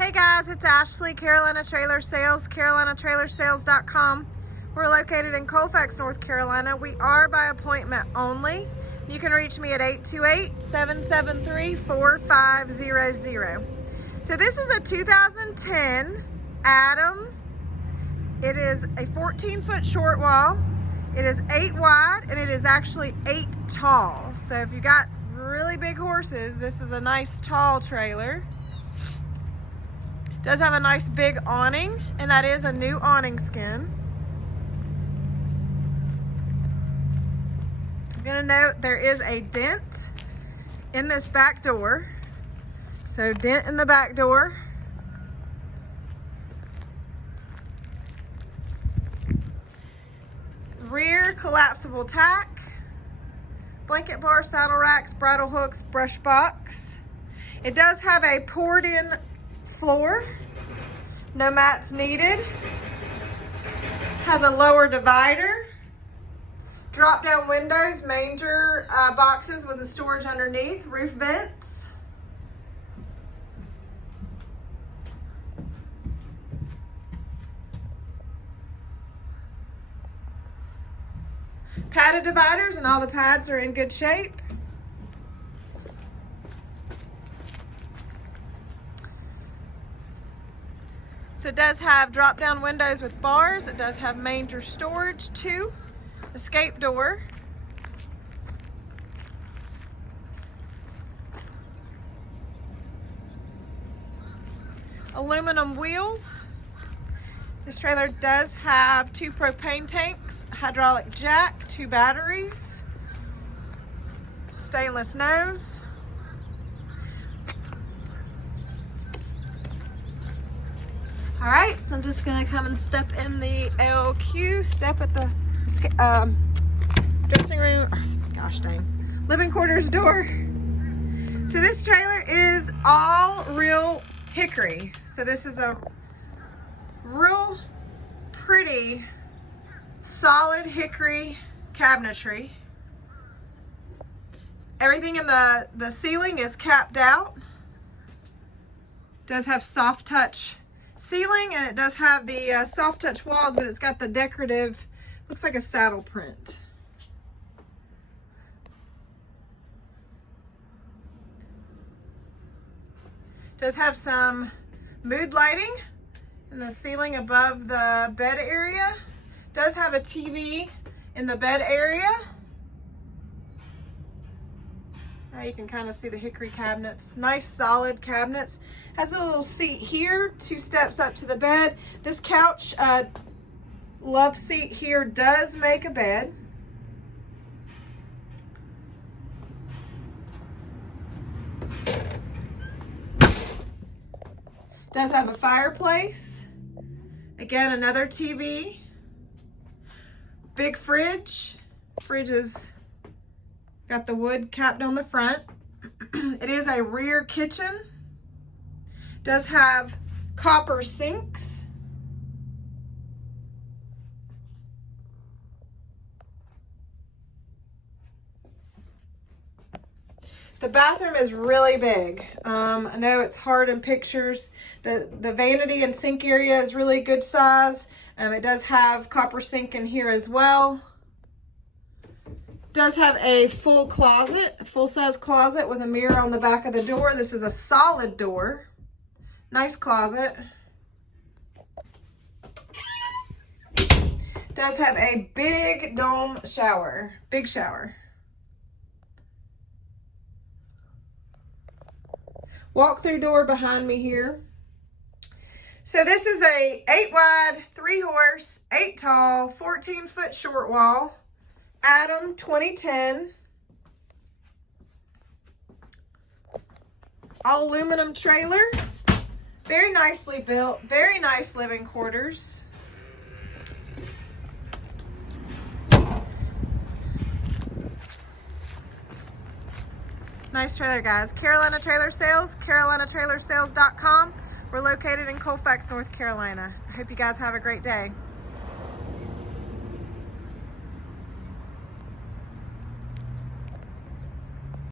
Hey guys, it's Ashley, Carolina Trailer Sales, carolinatrailersales.com. We're located in Colfax, North Carolina. We are by appointment only. You can reach me at 828-773-4500. So this is a 2010 Adam. It is a 14-foot short wall. It is 8 wide and it is actually 8 tall. So if you got really big horses, this is a nice tall trailer. Does have a nice big awning, and that is a new awning skin. I'm gonna note there is a dent in this back door. So dent in the back door. Rear collapsible tack. Blanket bar, saddle racks, bridle hooks, brush box. It does have a poured in floor, no mats needed. Has a lower divider, drop down windows, manger boxes with the storage underneath, roof vents. Padded dividers, and all the pads are in good shape. So it does have drop down windows with bars. It does have manger storage too. Escape door. Aluminum wheels. This trailer does have 2 propane tanks, hydraulic jack, 2 batteries, stainless nose. All right, so I'm just gonna come and step in the LQ, step at the dressing room, gosh dang, living quarters door. So this trailer is all real hickory. So this is a real pretty, solid hickory cabinetry. Everything in the ceiling is capped out. Does have soft touch ceiling, and it does have the soft touch walls, but it's got the decorative, looks like a saddle print. Does have some mood lighting in the ceiling above the bed area. Does have a TV in the bed area. Now you can kind of see the hickory cabinets. Nice solid cabinets. Has a little seat here, 2 steps up to the bed. This couch love seat here does make a bed. Does have a fireplace. Again, another TV. Big fridge. Fridge is got the wood capped on the front. It is a rear kitchen. Does have copper sinks. The bathroom is really big. I know it's hard in pictures. The vanity and sink area is really good size. It does have copper sink in here as well. Does have a full closet, a full-size closet with a mirror on the back of the door. This is a solid door. Nice closet. Does have a big dome shower, big shower. Walk-through door behind me here. So this is a 8 wide, 3 horse, 8 tall, 14-foot short wall. Adam 2010. All aluminum trailer. Very nicely built. Very nice living quarters. Nice trailer, guys. Carolina Trailer Sales, carolinatrailersales.com. We're located in Colfax, North Carolina. I hope you guys have a great day.